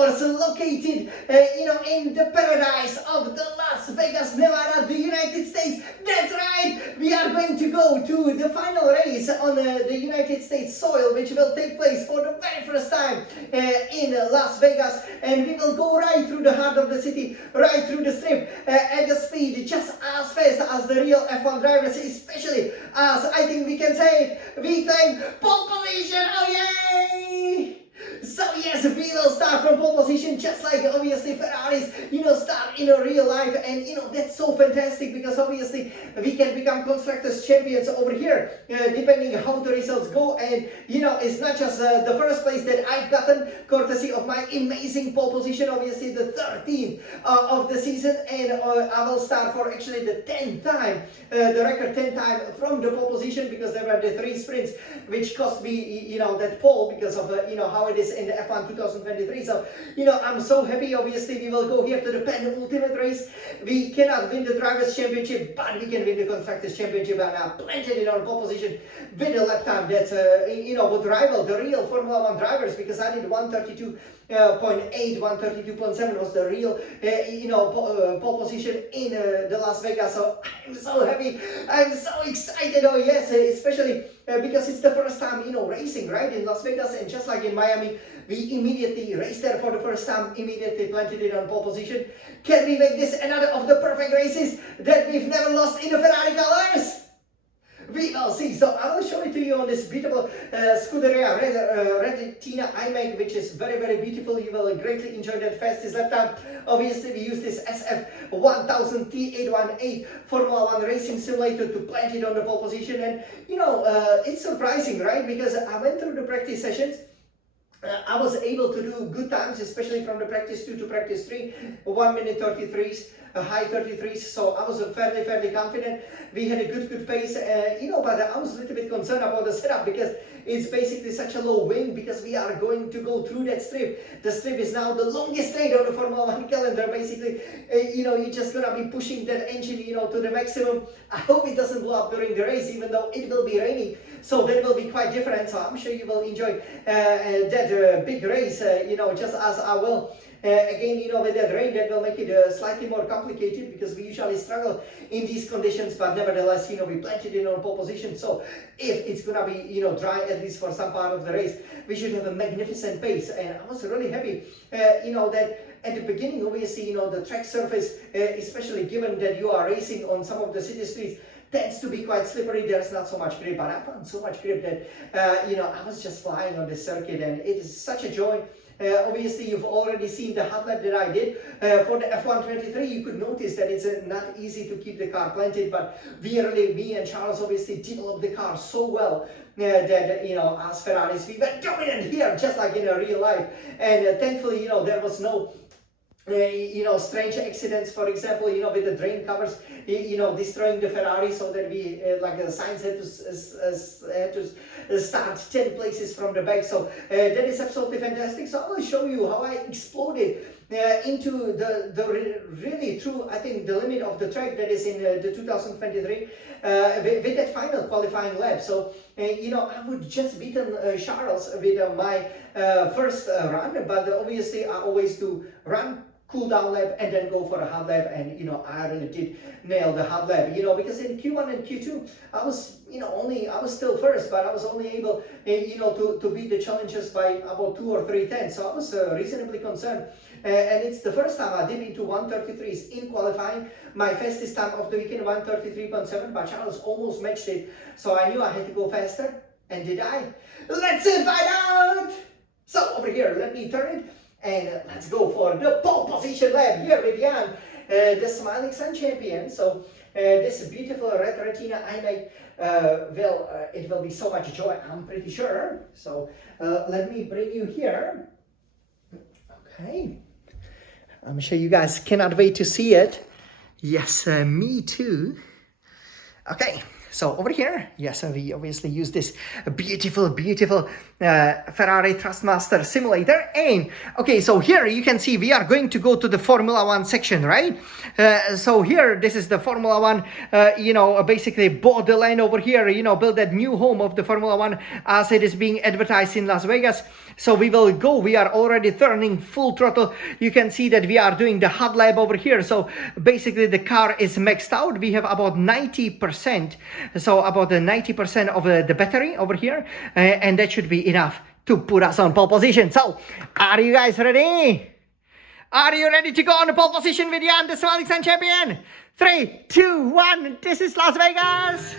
course, located, in the paradise of the Las Vegas, Nevada, the United States. That's right, we are going to go to the final race on the United States soil, which will take place for the very first time in Las Vegas, and we will go right through the heart of the city, right through the strip, at the speed just as fast as the real F1 drivers, especially as I think we can say it, we claim pole position. Oh yay! So yes, we will start from pole position, just like obviously Ferraris, start in a real life, and that's so fantastic, because obviously we can become constructors champions over here, depending how the results go. And it's not just the first place that I've gotten, courtesy of my amazing pole position, obviously the 13th of the season, and I will start for actually the 10th time, the record 10th time from the pole position, because there were the 3 sprints which cost me, that pole, because of how it is in the F1 2023. So, I'm so happy. Obviously, we will go here to the penultimate race. We cannot win the Drivers' Championship, but we can win the Constructors' Championship, and I planted it on pole position with a lap time that's, would rival the real Formula 1 drivers, because I did 132.8, 132.7 was the real, pole position in the Las Vegas. So I'm so happy. I'm so excited. Oh yes, especially because it's the first time, racing right in Las Vegas, and just like in Miami, we immediately raced there for the first time, immediately planted it on pole position. Can we make this another of the perfect races that we've never lost in the Ferrari colors? We will see. So I will show it to you on this beautiful Scuderia Retina iMac, which is very, very beautiful. You will greatly enjoy that fastest lap time. Obviously, we use this SF1000 T818 Formula 1 racing simulator to plant it on the pole position. And, it's surprising, right? Because I went through the practice sessions. I was able to do good times, especially from the practice 2 to practice 3, 1 minute 33s, high 33s. So I was fairly confident. We had a good pace, but I was a little bit concerned about the setup, because it's basically such a low wing, because we are going to go through that strip. The strip is now the longest straight on the Formula 1 calendar. Basically, you're just gonna be pushing that engine, to the maximum. I hope it doesn't blow up during the race, even though it will be raining. So that will be quite different. So I'm sure you will enjoy that big race, just as I will. Again, with that rain, that will make it slightly more complicated, because we usually struggle in these conditions, but nevertheless, we planted it on pole position. So if it's gonna be, dry, at least for some part of the race, we should have a magnificent pace. And I was really happy, that at the beginning, obviously, the track surface, especially given that you are racing on some of the city streets, tends to be quite slippery. There's not so much grip, but I found so much grip that, I was just flying on this circuit, and it is such a joy. Obviously, you've already seen the hot lap that I did. For the F123, you could notice that it's not easy to keep the car planted, but me and Charles obviously developed the car so well that, as Ferraris, we were dominant here, just like in a real life. And thankfully, there was no strange accidents, for example, with the drain covers, destroying the Ferrari, so that we, like the signs had to start 10 places from the back. So that is absolutely fantastic. So I will show you how I exploded into the really true, I think, the limit of the track that is in the 2023 with that final qualifying lap. So, I would just beaten Charles with my first run, but obviously I always do run, cool down lap, and then go for a hot lap. And I really did nail the hot lap, because in Q1 and Q2 I was I was still first, but I was only able to beat the challenges by about 2 or 3 tenths. So I was reasonably concerned, and it's the first time I did into 133s in qualifying. My fastest time of the weekend, 133.7, but Charles almost matched it, so I knew I had to go faster. And did I? Let's find out! So over here, let me turn it, and let's go for the pole position lap here with Jan, the Smiling Sun champion. So this beautiful red retina iMac, it will be so much joy, I'm pretty sure. So let me bring you here. Okay, I'm sure you guys cannot wait to see it. Yes, me too. Okay, So over here, yes, we obviously use this beautiful, beautiful Ferrari Trustmaster simulator. And okay, so here you can see we are going to go to the Formula One section, right? So here, this is the Formula One, basically bought the land over here, build that new home of the Formula One as it is being advertised in Las Vegas. So we will go, we are already turning full throttle. You can see that we are doing the hot lap over here. So basically the car is maxed out. We have about 90%. So about the 90% of the battery over here. And that should be enough to put us on pole position. So are you guys ready? Are you ready to go on the pole position with Jan, the Smiling Sun champion? 3, 2, 1. This is Las Vegas.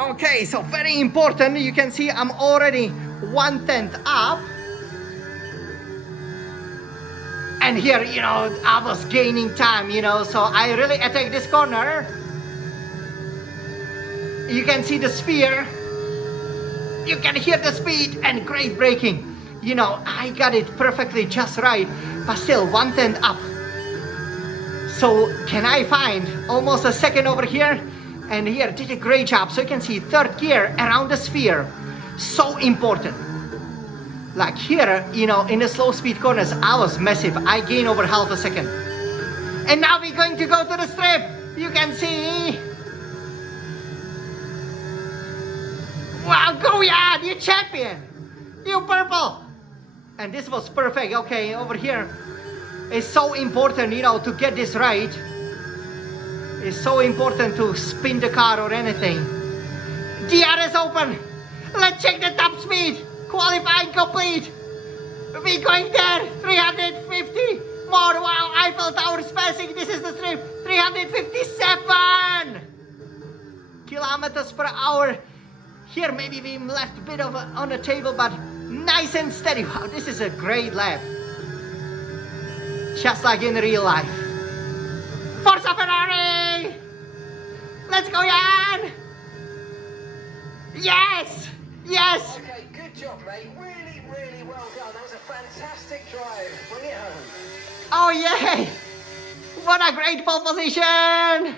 Okay, so very important. You can see I'm already 1/10 up. And here, I was gaining time, so I really attacked this corner. You can see the sphere. You can hear the speed and great braking. I got it perfectly just right, but still 1/10 up. So can I find almost a second over here? And here did a great job. So you can see third gear around the sphere. So important. Like here, in the slow speed corners, I was massive. I gained over half a second. And now we're going to go to the strip. You can see. Wow, go Jan, you champion. You purple. And this was perfect. Okay, over here. It's so important, to get this right. It's so important to spin the car or anything. DR is open. Let's check the top speed. Qualifying complete. We're going there. 350 more. Wow, Eiffel Tower is passing. This is the strip. 357 kilometers per hour. Here maybe we left a bit of on the table, but nice and steady. Wow, this is a great lap. Just like in real life. Forza Ferrari! Let's go, Jan! Yes! Yes! Okay, good job, mate. Really, really well done. That was a fantastic drive. Bring it home. Oh, yay! What a great pole position!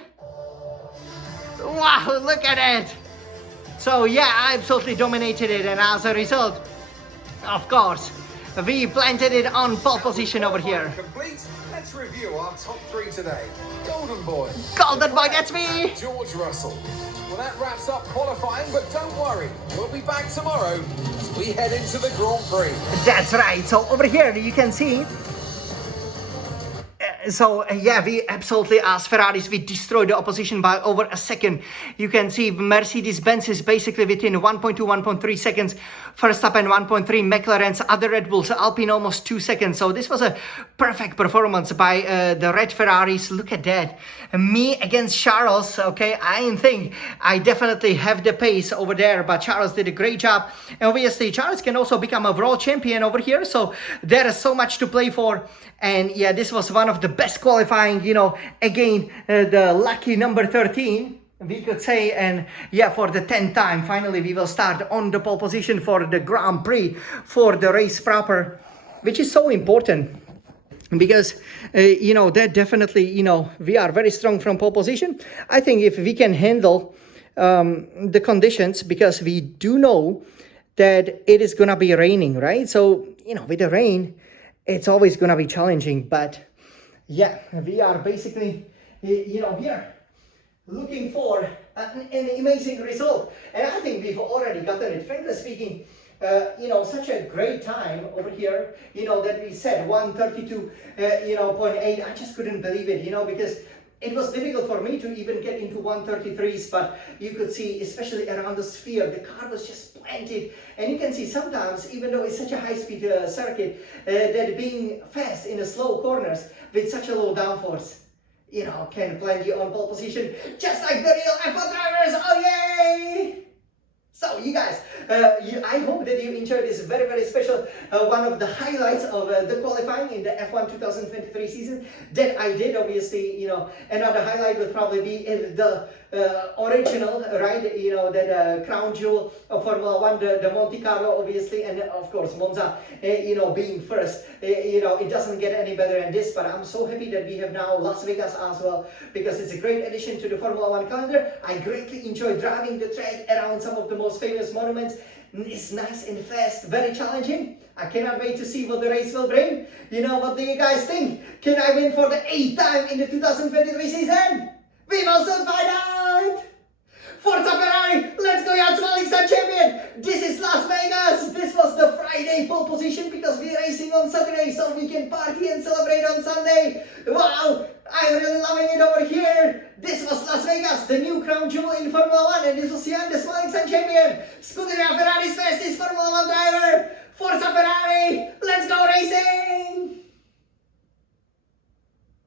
Wow, look at it! So, yeah, I absolutely dominated it, and as a result, of course, we planted it on pole position over here. Complete. Let's review our top 3 today. Golden Boy. Golden Boy, that's me! George Russell. Well, that wraps up qualifying, but don't worry. We'll be back tomorrow as we head into the Grand Prix. That's right. So over here, you can see. Yeah, we absolutely, as Ferraris, we destroyed the opposition by over a second. You can see Mercedes-Benz is basically within 1.2, 1.3 seconds. Verstappen 1.3, McLaren's, other Red Bulls, Alpine almost 2 seconds. So this was a perfect performance by the red Ferraris. Look at that. Me against Charles, okay? I didn't think I definitely have the pace over there, but Charles did a great job. And obviously, Charles can also become a world champion over here. So there is so much to play for. And yeah, this was one of the best qualifying, again, the lucky number 13, we could say. And yeah, for the 10th time, finally, we will start on the pole position for the Grand Prix, for the race proper, which is so important. Because, that definitely, we are very strong from pole position. I think if we can handle the conditions, because we do know that it is going to be raining, right? So, with the rain, it's always going to be challenging. But, yeah, we are basically, here looking for an amazing result. And I think we've already gotten it. Frankly speaking, such a great time over here, that we said 132.8. I just couldn't believe it, because it was difficult for me to even get into 133s, but you could see, especially around the sphere, the car was just planted. And you can see sometimes, even though it's such a high-speed circuit, that being fast in the slow corners with such a low downforce, can plant you on pole position, just like the real F1 drivers. Oh, yay! So you guys, I hope that you enjoyed this very, very special one of the highlights of the qualifying in the F1 2023 season that I did. Obviously, another highlight would probably be the original, right? That crown jewel of Formula One, the Monte Carlo, obviously, and of course Monza, being first. It doesn't get any better than this, but I'm so happy that we have now Las Vegas as well, because it's a great addition to the Formula One calendar. I greatly enjoy driving the track around some of the most famous monuments. It's nice and fast, very challenging. I cannot wait to see what the race will bring. What do you guys think? Can I win for the 8th time in the 2023 season? We will soon find out! Forza Ferrari, let's go, Jan Smaling's champion! This is Las Vegas! This was the Friday pole position because we're racing on Saturday, so we can party and celebrate on Sunday. Wow! I'm really loving it over here! This was Las Vegas, the new crown jewel in Formula 1, and this was Jan the Smaling's champion! Scuderia